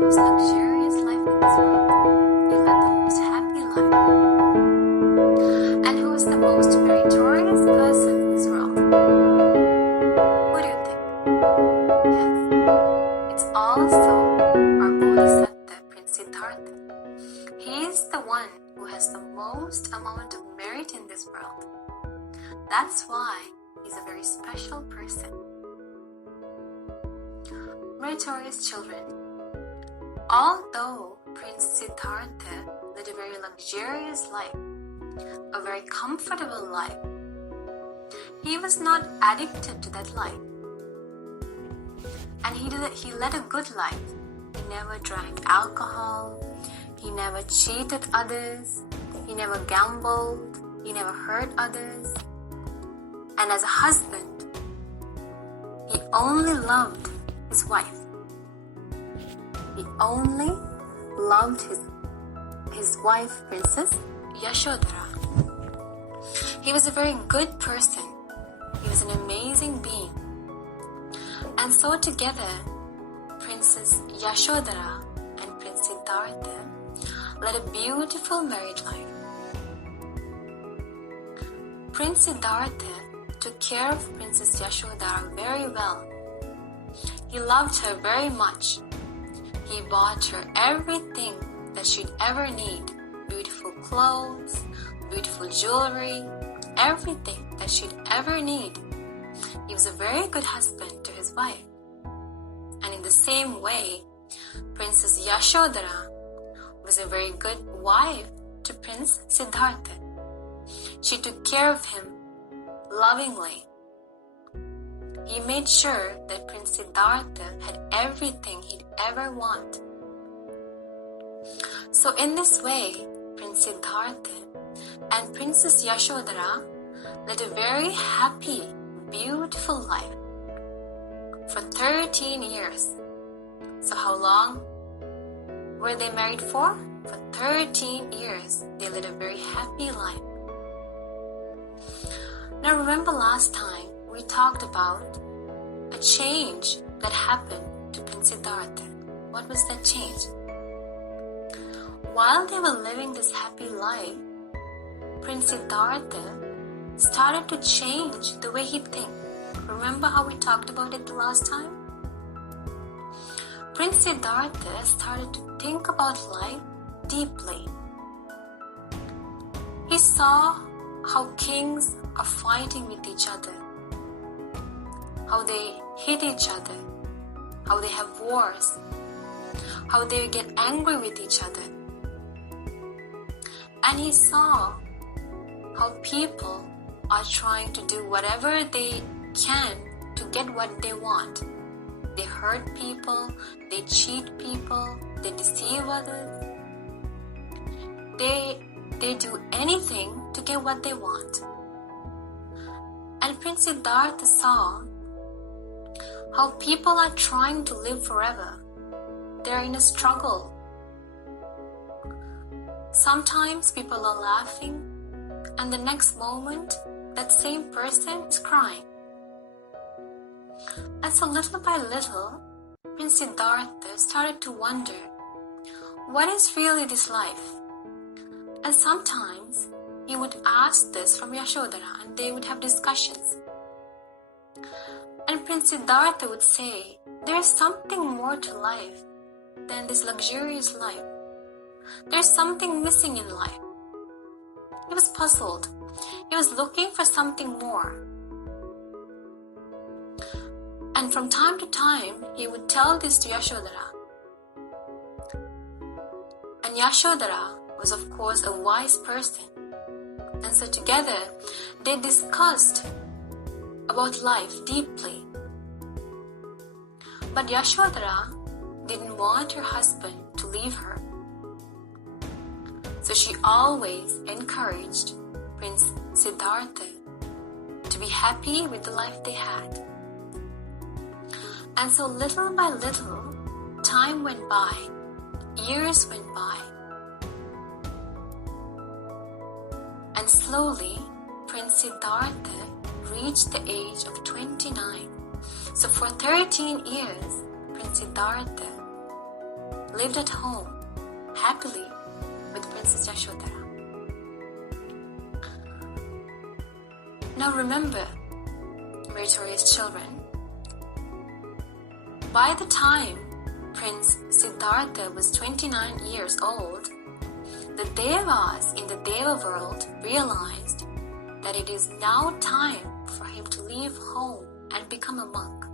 most luxurious life in this world. He led the most happy life. And who is the most meritorious person in this world? Who do you think? Yes, it's also our Bodhisattva, Prince Siddhartha. He is the one who has the most amount of merit in this world. That's why he's a very special person. Meritorious children. Although Prince Siddhartha led a very luxurious life, a very comfortable life, he was not addicted to that life. And he led a good life. He never drank alcohol, he never cheated others, he never gambled, he never hurt others. And as a husband, he only loved his wife. He only loved his wife, Princess Yashodhara. He was a very good person. He was an amazing being. And so together, Princess Yashodhara and Prince Siddhartha led a beautiful married life. Prince Siddhartha took care of Princess Yashodhara very well. He loved her very much. He bought her everything that she'd ever need. Beautiful clothes, beautiful jewelry, everything that she'd ever need. He was a very good husband to his wife. And in the same way, Princess Yashodhara was a very good wife to Prince Siddhartha. She took care of him lovingly. He made sure that Prince Siddhartha had everything he'd ever want. So in this way, Prince Siddhartha and Princess Yashodhara led a very happy, beautiful life for 13 years. So how long were they married for? For 13 years, they led a very happy life. Now remember last time we talked about a change that happened to Prince Siddhartha. What was that change? While they were living this happy life, Prince Siddhartha started to change the way he thinks. Remember how we talked about it the last time? Prince Siddhartha started to think about life deeply. He saw how kings are fighting with each other, how they hit each other, how they have wars, how they get angry with each other. And he saw how people are trying to do whatever they can to get what they want. They hurt people, they cheat people, they deceive others. They do anything to get what they want. And Prince Siddhartha saw how people are trying to live forever. They're in a struggle. Sometimes people are laughing, and the next moment, that same person is crying. And so little by little, Prince Siddhartha started to wonder, what is really this life? And sometimes he would ask this from Yashodhara, and they would have discussions. And Prince Siddhartha would say, there is something more to life than this luxurious life. There's something missing in life. He was puzzled. He was looking for something more. And from time to time, he would tell this to Yashodhara. And Yashodhara was, of course, a wise person. And so together, they discussed about life deeply. But Yashodhara didn't want her husband to leave her. So she always encouraged Prince Siddhartha to be happy with the life they had. And so little by little, time went by, years went by. And slowly, Prince Siddhartha reached the age of 29. So for 13 years, Prince Siddhartha lived at home happily with Princess Yashodhara. Now remember, meritorious children, by the time Prince Siddhartha was 29 years old, the Devas in the Deva world realized that it is now time for him to leave home and become a monk.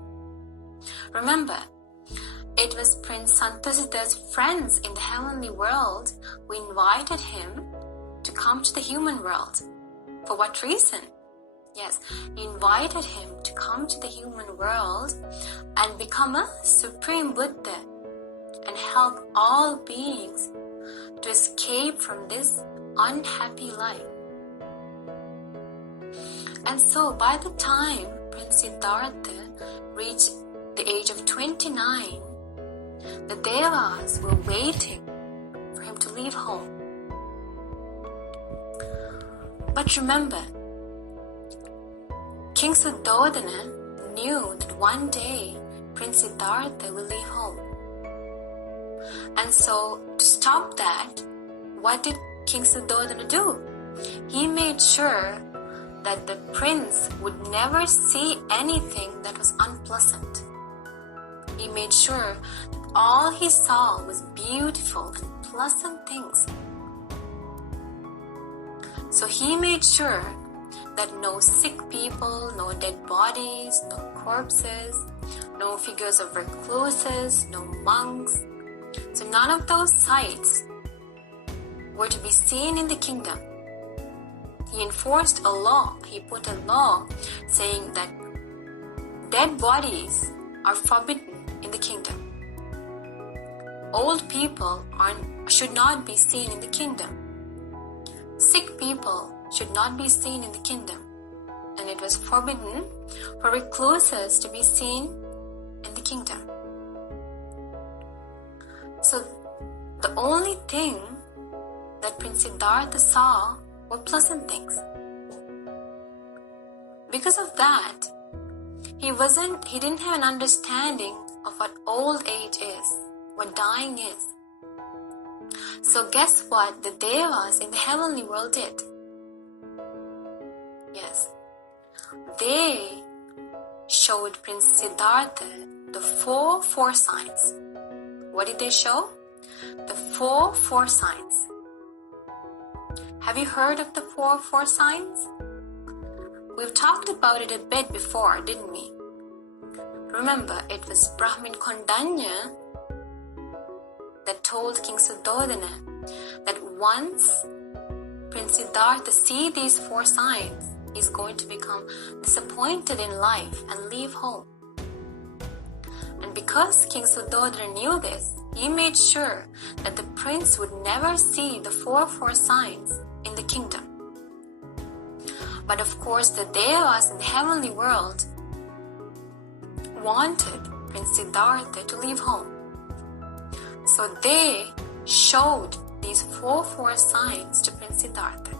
Remember, it was Prince Santasita's friends in the heavenly world who invited him to come to the human world. For what reason? Yes, he invited him to come to the human world and become a supreme Buddha and help all beings to escape from this unhappy life. And so by the time Prince Siddhartha reached the age of 29, the Devas were waiting for him to leave home. But remember, King Suddhodana knew that one day Prince Siddhartha will leave home. And so, to stop that, what did King Suddhodana do? He made sure that the prince would never see anything that was unpleasant. He made sure that all he saw was beautiful and pleasant things. So he made sure that no sick people, no dead bodies, no corpses, no figures of recluses, no monks. So none of those sights were to be seen in the kingdom. He enforced a law. He put a law saying that dead bodies are forbidden in the kingdom. Old people should not be seen in the kingdom. Sick people should not be seen in the kingdom. And it was forbidden for recluses to be seen in the kingdom. So the only thing that Prince Siddhartha saw were pleasant things. Because of that, he didn't have an understanding of what old age is, what dying is. So guess what the Devas in the heavenly world did? Yes, they showed Prince Siddhartha the four signs. What did they show? The four signs. Have you heard of the four signs? We've talked about it a bit before, didn't we? Remember, it was Brahmin Kondanya that told King Suddhodana that once Prince Siddhartha sees these four signs, he's going to become disappointed in life and leave home. And because King Suddhodana knew this, he made sure that the prince would never see the four signs in the kingdom. But of course, the Devas in the heavenly world wanted Prince Siddhartha to leave home. So they showed these four signs to Prince Siddhartha.